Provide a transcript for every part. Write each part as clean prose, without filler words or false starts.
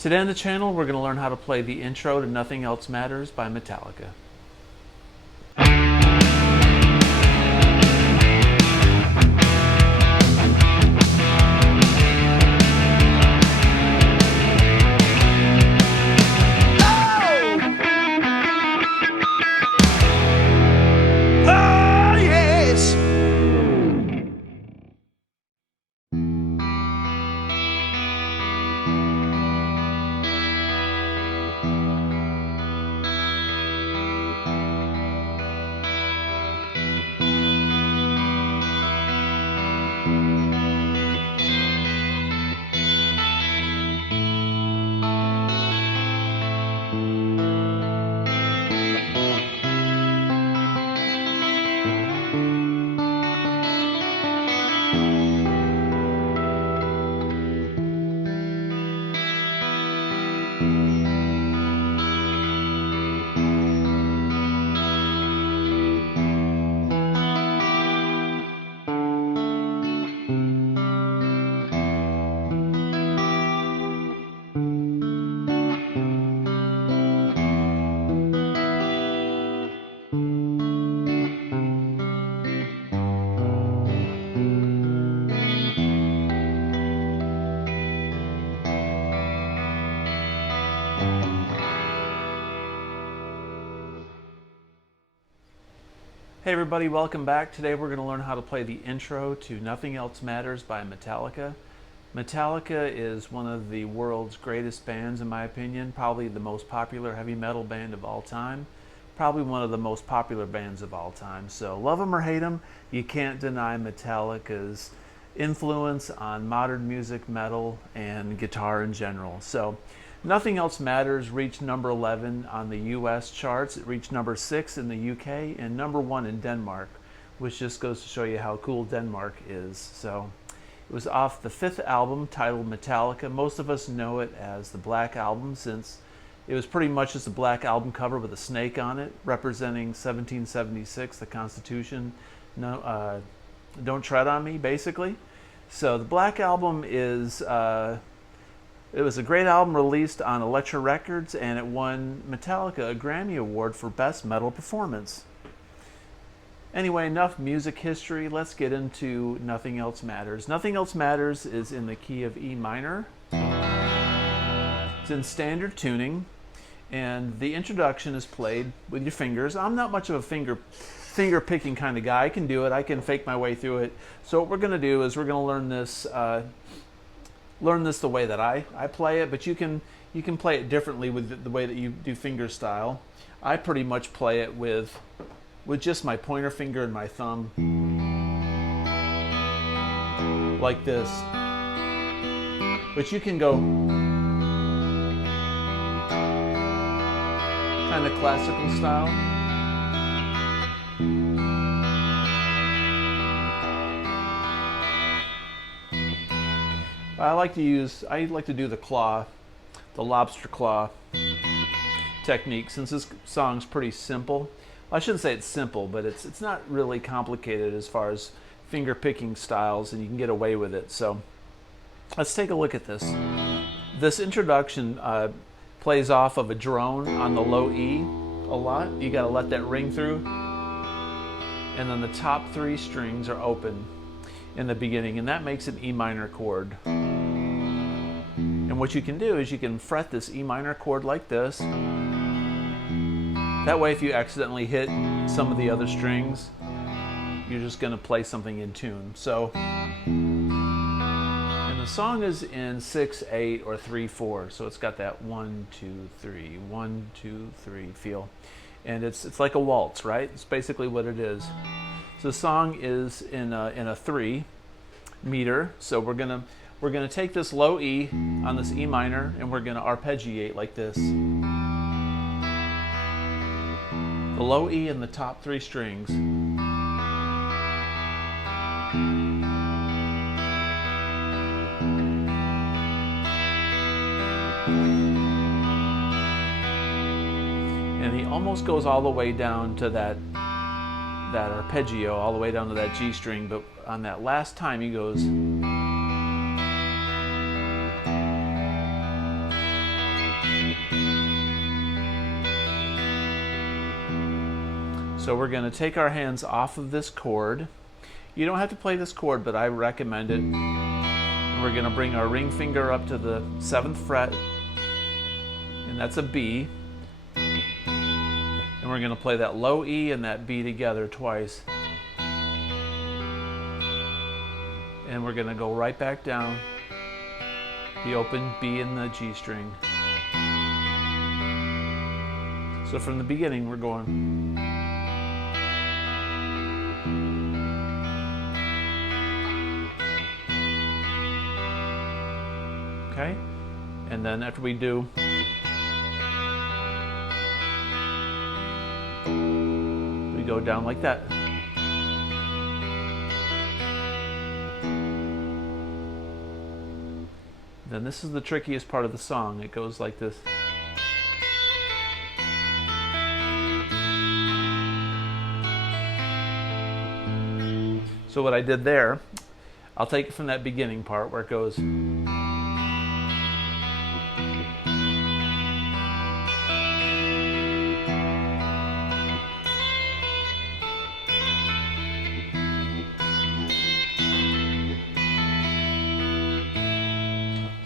Today on the channel, we're going to learn how to play the intro to Nothing Else Matters by Metallica. Hey everybody, welcome back. Today we're going to learn how to play the intro to Nothing Else Matters by Metallica. Metallica is one of the world's greatest bands in my opinion, probably the most popular heavy metal band of all time, probably one of the most popular bands of all time. So love them or hate them, you can't deny Metallica's influence on modern music, metal, and guitar in general. So Nothing Else Matters reached number 11 on the US charts. It reached number 6 in the UK and number 1 in Denmark, which just goes to show you how cool Denmark is. So it was off the 5th album titled Metallica. Most of us know it as the Black Album since it was pretty much just a black album cover with a snake on it representing 1776, the Constitution. No, don't tread on me, basically. So the Black Album is it was a great album released on Elektra Records, and it won Metallica a Grammy Award for Best Metal Performance. Anyway, enough music history. Let's get into Nothing Else Matters. Nothing Else Matters is in the key of E minor. It's in standard tuning, and the introduction is played with your fingers. I'm not much of a finger picking kind of guy. I can do it. I can fake my way through it. So what we're going to do is we're going to learn this the way that I play it, but you can play it differently with the way that you do finger style. I pretty much play it with just my pointer finger and my thumb, like this. But you can go kind of classical style. I like to do the claw, the lobster claw technique, since this song's pretty simple. I shouldn't say it's simple, but it's not really complicated as far as finger picking styles, and you can get away with it. So let's take a look at this. This introduction plays off of a drone on the low E a lot. You got to let that ring through, and then the top 3 strings are open in the beginning, and that makes an E minor chord. And what you can do is you can fret this E minor chord like this. That way, if you accidentally hit some of the other strings, you're just going to play something in tune. So, and the song is in 6/8 or 3/4, so it's got that 1 2 3 1 2 3 feel, and it's like a waltz, right? It's basically what it is. So the song is in a 3 meter. So we're gonna take this low E on this E minor, and we're gonna arpeggiate like this. The low E and the top 3 strings. And he almost goes all the way down to that arpeggio, all the way down to that G string, but on that last time he goes So we're going to take our hands off of this chord. You don't have to play this chord, but I recommend it. And we're going to bring our ring finger up to the 7th fret, and that's a B. And we're going to play that low E and that B together twice. And we're going to go right back down the open B and the G string. So from the beginning, we're going. Okay, and then after we do, we go down like that. Then this is the trickiest part of the song. It goes like this. So what I did there, I'll take it from that beginning part where it goes.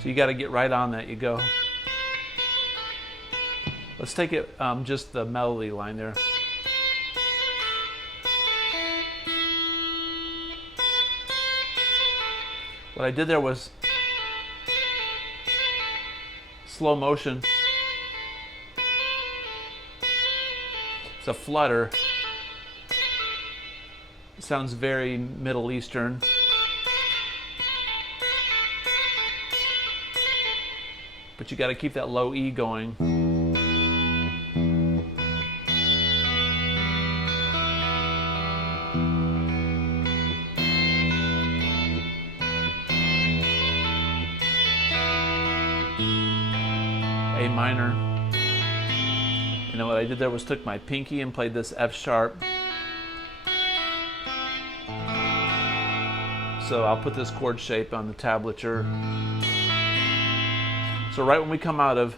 So you got to get right on that. You go. Let's take it just the melody line there. What I did there was slow motion. It's a flutter. It sounds very Middle Eastern. But you got to keep that low E going. A minor. And then what I did there was took my pinky and played this F sharp. So I'll put this chord shape on the tablature. So right when we come out of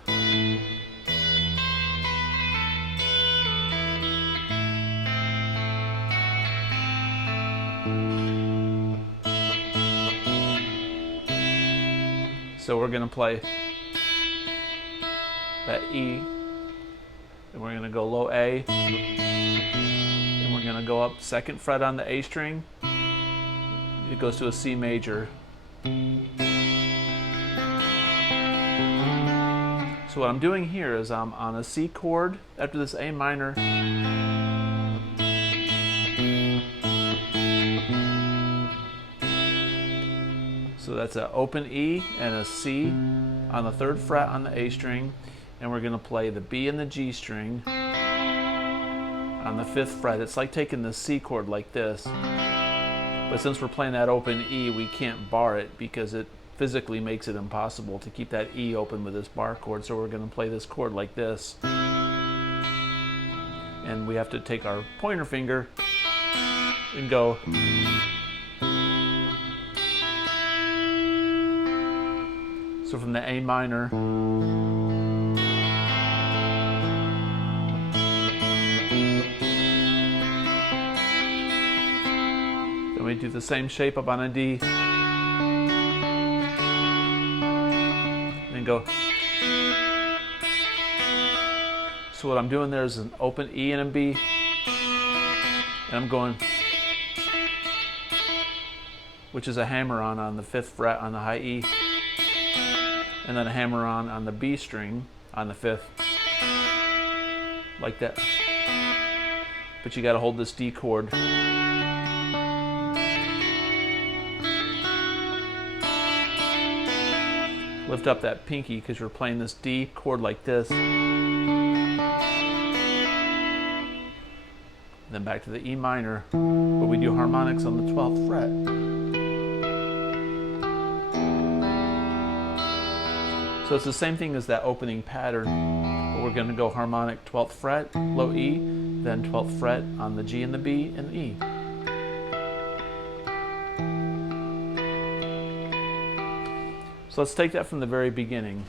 so we're going to play that E, and we're going to go low A, and we're going to go up 2nd fret on the A string. It goes to a C major. So what I'm doing here is I'm on a C chord after this A minor. So that's an open E and a C on the 3rd fret on the A string, and we're going to play the B and the G string on the 5th fret. It's like taking the C chord like this, but since we're playing that open E, we can't bar it because it physically makes it impossible to keep that E open with this bar chord. So we're going to play this chord like this, and we have to take our pointer finger and go. So from the A minor, then we do the same shape up on a D, and go. So what I'm doing there is an open E and a B, and I'm going, which is a hammer-on the 5th fret on the high E, and then a hammer-on the B string on the 5th, like that. But you got to hold this D chord. Lift up that pinky because you're playing this D chord like this. Then back to the E minor, but we do harmonics on the 12th fret. So it's the same thing as that opening pattern, but we're going to go harmonic 12th fret, low E, then 12th fret on the G and the B and E. So let's take that from the very beginning.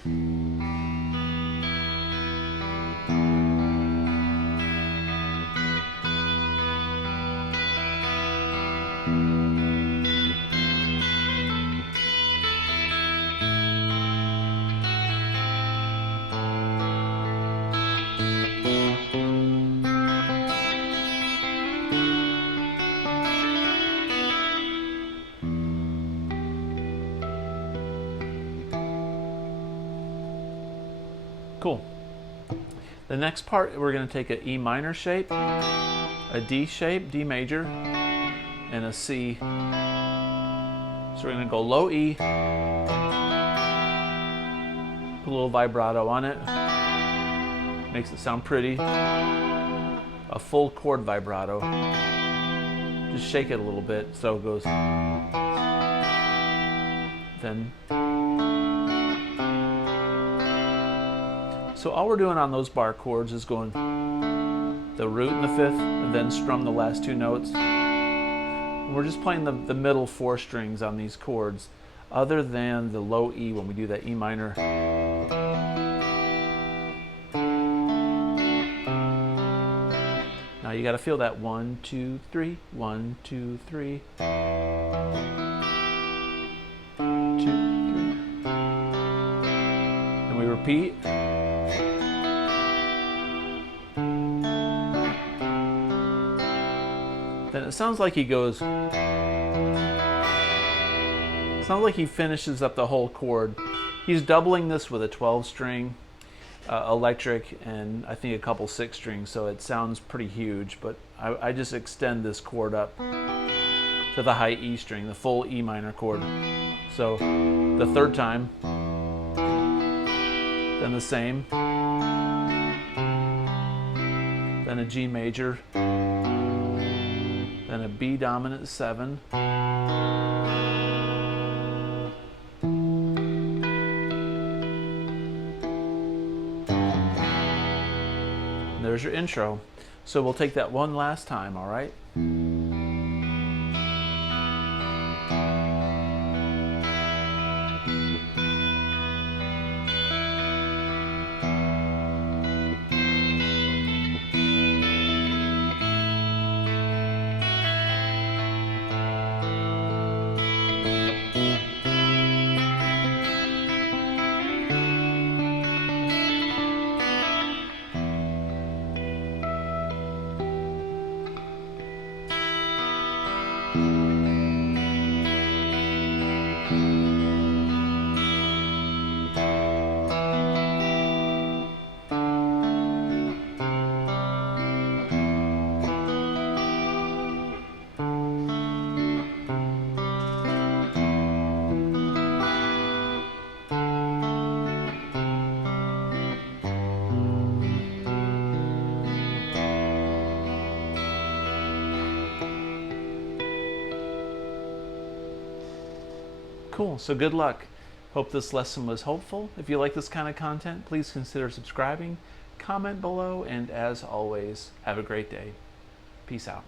Cool. The next part, we're going to take an E minor shape, a D shape, D major, and a C. So we're going to go low E, put a little vibrato on it, makes it sound pretty. A full chord vibrato. Just shake it a little bit so it goes. Then. So all we're doing on those bar chords is going the root in the fifth and then strum the last two notes. We're just playing the middle four strings on these chords, other than the low E when we do that E minor. Now you got to feel that 1, 2, 3, 1, 2, 3. 2, 3. And we repeat. Then it sounds like he goes. It sounds like he finishes up the whole chord. He's doubling this with a 12-string electric and I think a couple 6-strings, so it sounds pretty huge, but I just extend this chord up to the high E string, the full E minor chord. So the third time, then the same, then a G major, then a B dominant 7, there's your intro. So we'll take that one last time, all right? Cool, so good luck. Hope this lesson was helpful. If you like this kind of content, please consider subscribing, comment below, and as always, have a great day. Peace out.